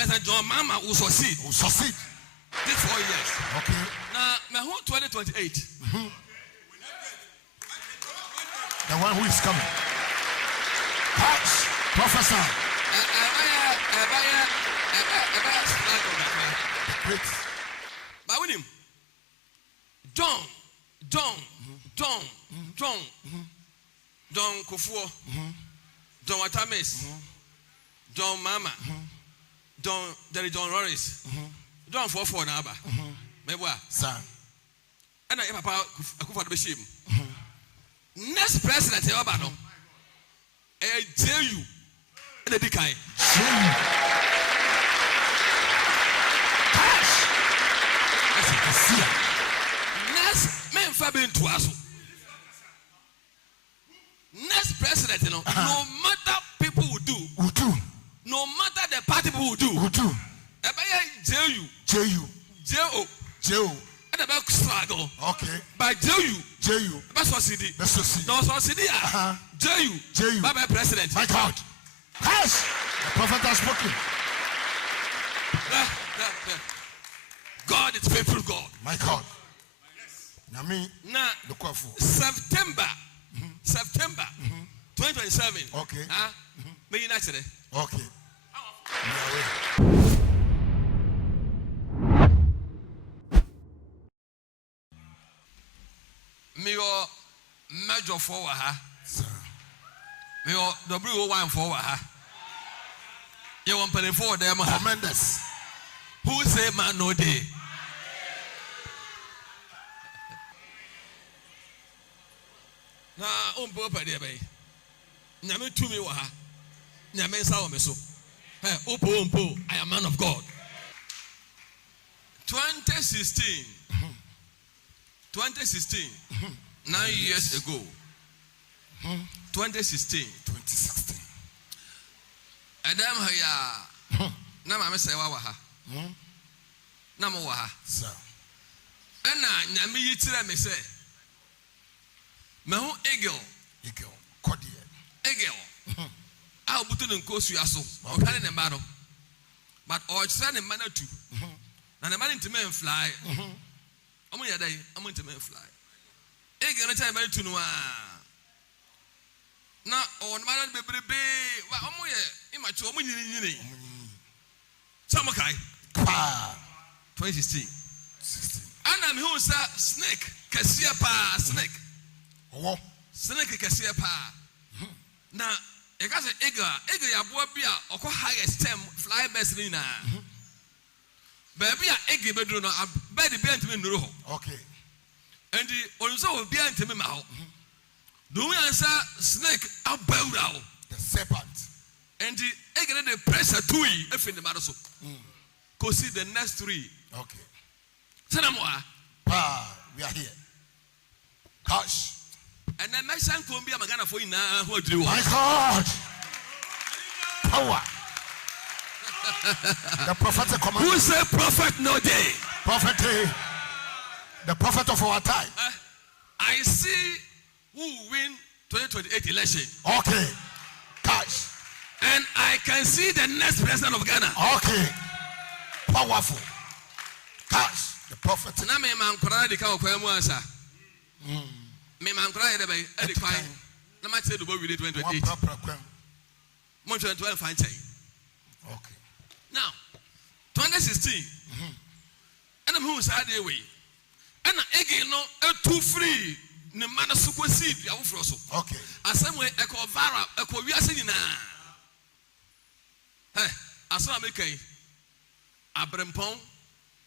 President John Mahama will succeed. Will succeed. This 4 years. Okay. Now, my whole 2028. The one who is coming. Catch. Prophesy. Great. But with him, John Kufuor, John Watamis, John Mama, John Norris, John 44 Naba, Mebwa, sir. And I have Papa Kufuor the Bishop. Next president, Obano, I tell you, the decay. Next men Fabian to us. Next president, no matter people will do, no matter the party people will do, J.O. And about struggle. Okay. By J.U. That's what CD. No, so CD. J.U. Bye, president. My God. Yes. The prophet has spoken. God is faithful God. My God. Now me. Now September 2027. Okay. May United. Okay. Me your major forward me your W1 forward you want penny for them tremendous. Who say man no day? Na umbo pa dey bay. Nyame tumi wa ha. Nyame nsa wo me so. Umpo, I am man of God. 2016. 9 years ago. 2016. Adam haya. Na mama say wa ha. Na mo wa ha. Sir. Ana nyame yitira me say. Me ho eagle. Kodie. Eagle. A obutu ne nkosu aso. O kan ne mba no. But o chira ne mba na tu. Na ne mba ntime fly. Omo ya dai, omo ntime fly. Eagle no chai mba tu no a. Na o ne mba bebrebe, wa omo ye imacho omo nyini. Samokai. 2016. Ana me hu sa snake kasia pa snake. Oh. Snake kasia pa. Na e ka say eagle ya bo bia okọ highest stem fly best ni na. Baby a eagle bedru no bird be antime nuru ho. Okay. And the onso obi antime ma ho. Do we answer snake abawra ho. The serpent. And the eagle the pressure to yi efin the mado so. Go see the next 3. Okay. Senamoa. We are here. Cash. And then my son can be a magana for you now. Who do you My God. Power. The prophetic command. Who say prophet no day? Prophet. The prophet of our time. I see who win 2028 election. Okay. Cash. And I can see the next president of Ghana. Okay. Powerful. Cash. The prophet. Na me man kora de ka okwa mu ansa. Me man kora de bay e de kwan. Na ma say do bo wili 2028. Mo 2012 fan chai. Okay. Now 2016. And I'm who say dey way. And again no e too free ne man so kwasi bia wo fro so. Okay. Asem we e ko vara e ko wiase nyina. Asem amekai. Abrempon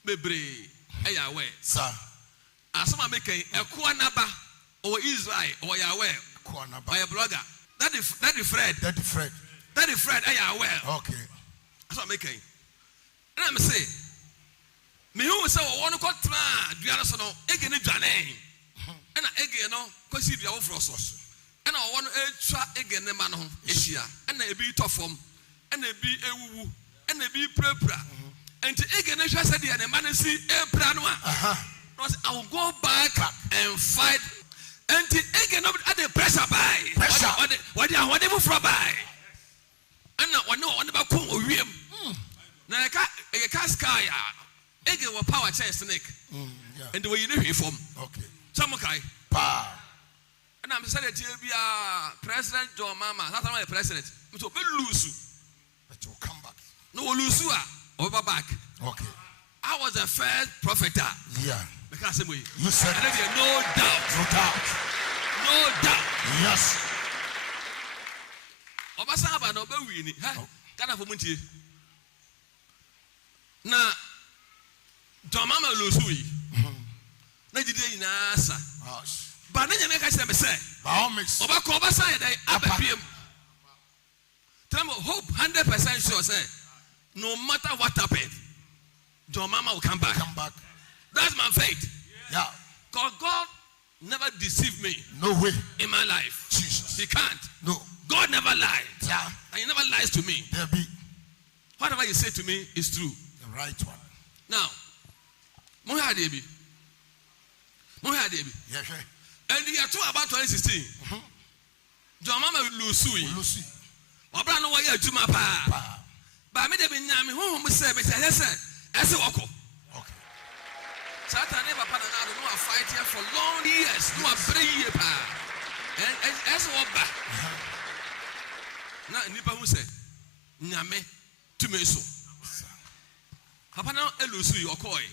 bebre eya we sir asoma making ekoa naba or Israel or Yahweh ekoa naba or a blogger that the Fred eya we okay asoma making and I'm say me who say we want to contra duara so no ege ne dwane and ege no kwasi dua wo fro so and I want to twa ege ne ma no ho ehia and na ebi tofom and ebi ewuwu and ebi prepra. And again, I said, the man see a plan. I will go back and fight. And again, at the pressure by pressure. What do you from by? And now, I know about Congo. Now I Kaya. Ege was power chain snake. And the way you knew him from. Okay. Samukai. Pa. And I'm saying that you be President John Mama. That's not my president. So be lose. But you'll come back. No lose you over back. Okay. I was the first prophet. Yeah. Because you said no doubt. No doubt. No doubt. Yes. Obasaba no be wini. Kana for muntie. Na John Mama lose you. Na jide ina asa. But then you make us say, Obasa day abapiem. Tell me hope 100% sure say no matter what happened, John Mama will come back. That's my faith. Yeah. God never deceived me. No way. In my life. Jesus. He can't. No. God never lied. Yeah. And he never lies to me. There be. Whatever you say to me is true. The right one. Now, Moya Debi. Yes, sir. And the year 2 about 2016. John Mama Lusui. Wabra no waya juma pa. Ba me de be nyame honhom se be say ese wako. Okay. Satan never papa na no a fight here for long years. No a very year pa. And ese woba. Na nipa hu se nyame tumi so. Papa na elusui okoi.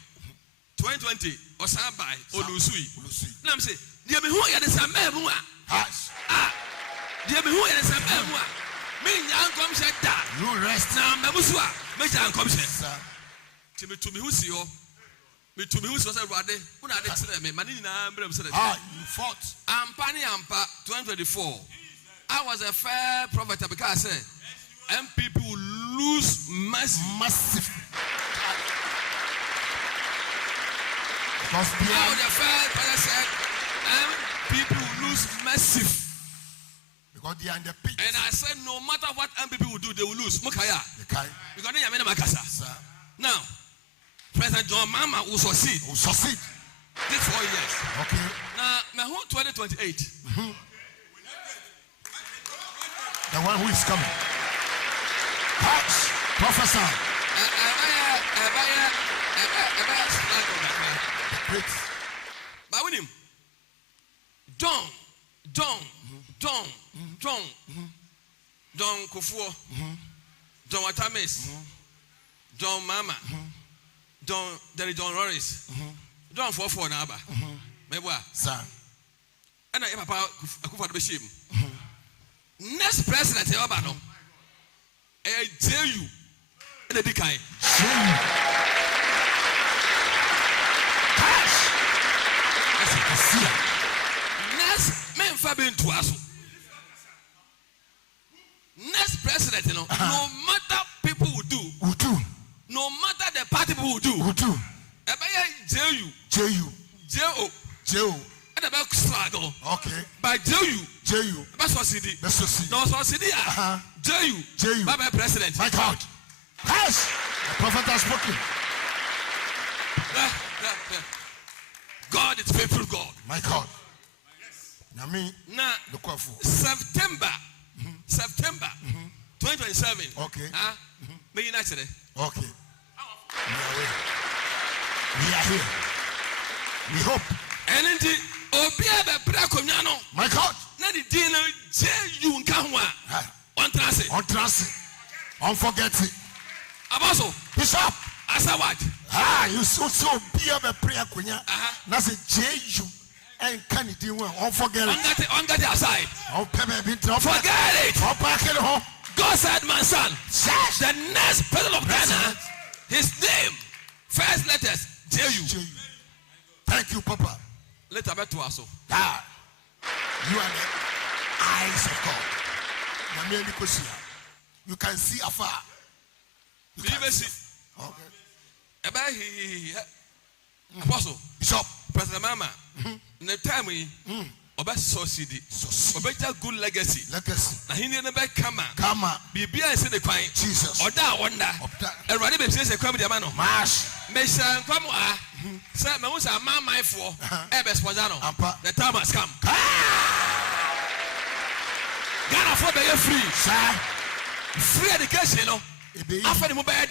2020 osan by olusui. Na me say dia me hu ya de say me mu a. Dia me hu ya de say me mu a. Me nyankom she da. You rest. Na mabusu a me nyankom she. Ti me to me hu si ho. Me to me hu si say ruade. Una de tire me mani na mbere say. You fought. Ampa 2024. I was a fair prophet because I said MPP will lose massive. Because I was a fair prophet said MPP will lose massive. Because they are in the pit. And I said no matter what MPP will do, they will lose. Mokaya. Okay. Because they are many makasa. Now, President John Mama will succeed. This 4 years. Okay. Now, my whole 2028. The one who is coming. Prophesy. But with him, John Kufuor, John Watamis, John Mama, John Rumours, John 44 Naba, Mebwa, sir. And I have a Kufuor Bishim. Next president, Obano, I tell you, in the decay. Next men Fabian to us. Next president, no matter people will do, no matter the party people will do. J.O. And about struggle. Okay. By J.U. That's what CD. No, so CD. J.U. By president. My God. Yes. The prophet has spoken. God is faithful God. My God. Now, September 2027. Okay. May you not say okay. We are here. We hope. And indeed, my God. Not the dinner, you can't on transit. Unforgetting. Apostle. Bishop. As a what? You so be a prayer. That's a J.U. And can it do unforget it? On the aside. Forget it. God said, my son, the next president of Ghana, his name, first letters, J.U. Thank you, Papa. Let us to us. You are the eyes of God. You can see afar. Okay. Apostle, Bishop, President Mama, in the time we succeed, good legacy. Now he never come. Be and say the coin. Jesus. Or that wonder. And Roddy says a crime with the man. Mash. Mesha come sir, Mamus are my for Ebes Pazano. The time has come. Ghana for be free, sir. Free education, After the mobile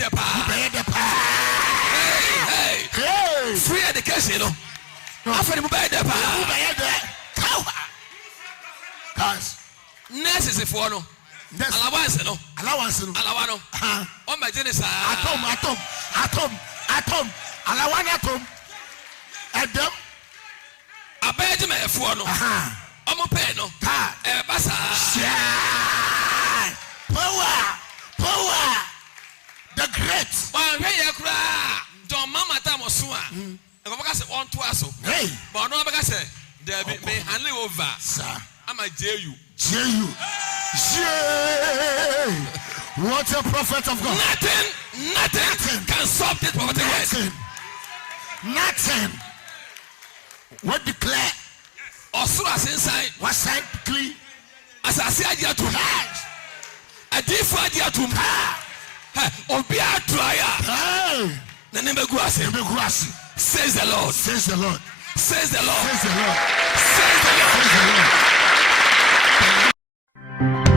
Hey. Free education, no. After the mobile there, Guys. Nurses if one, no. Allowance, no. Allowance, no. Allowano. Oh my goodness. Atom. Allawana atom. Adam. A Benjamin if one, no. I'm a pen, no. Bassa. Power. The great. One way you cry. Don't Mama Tamosua. And I say on to us. Hey. But no, I say, there may handle over. Sir. I'm a JU. What a prophet of God. Nothing can stop this prophetic word. Nothing. What declare? Also as inside. What side declare? As I say, I to a different idea to be a trial. Says the Lord. Says the Lord. Says the Lord. Says the Lord. Says the Lord. Says the Lord.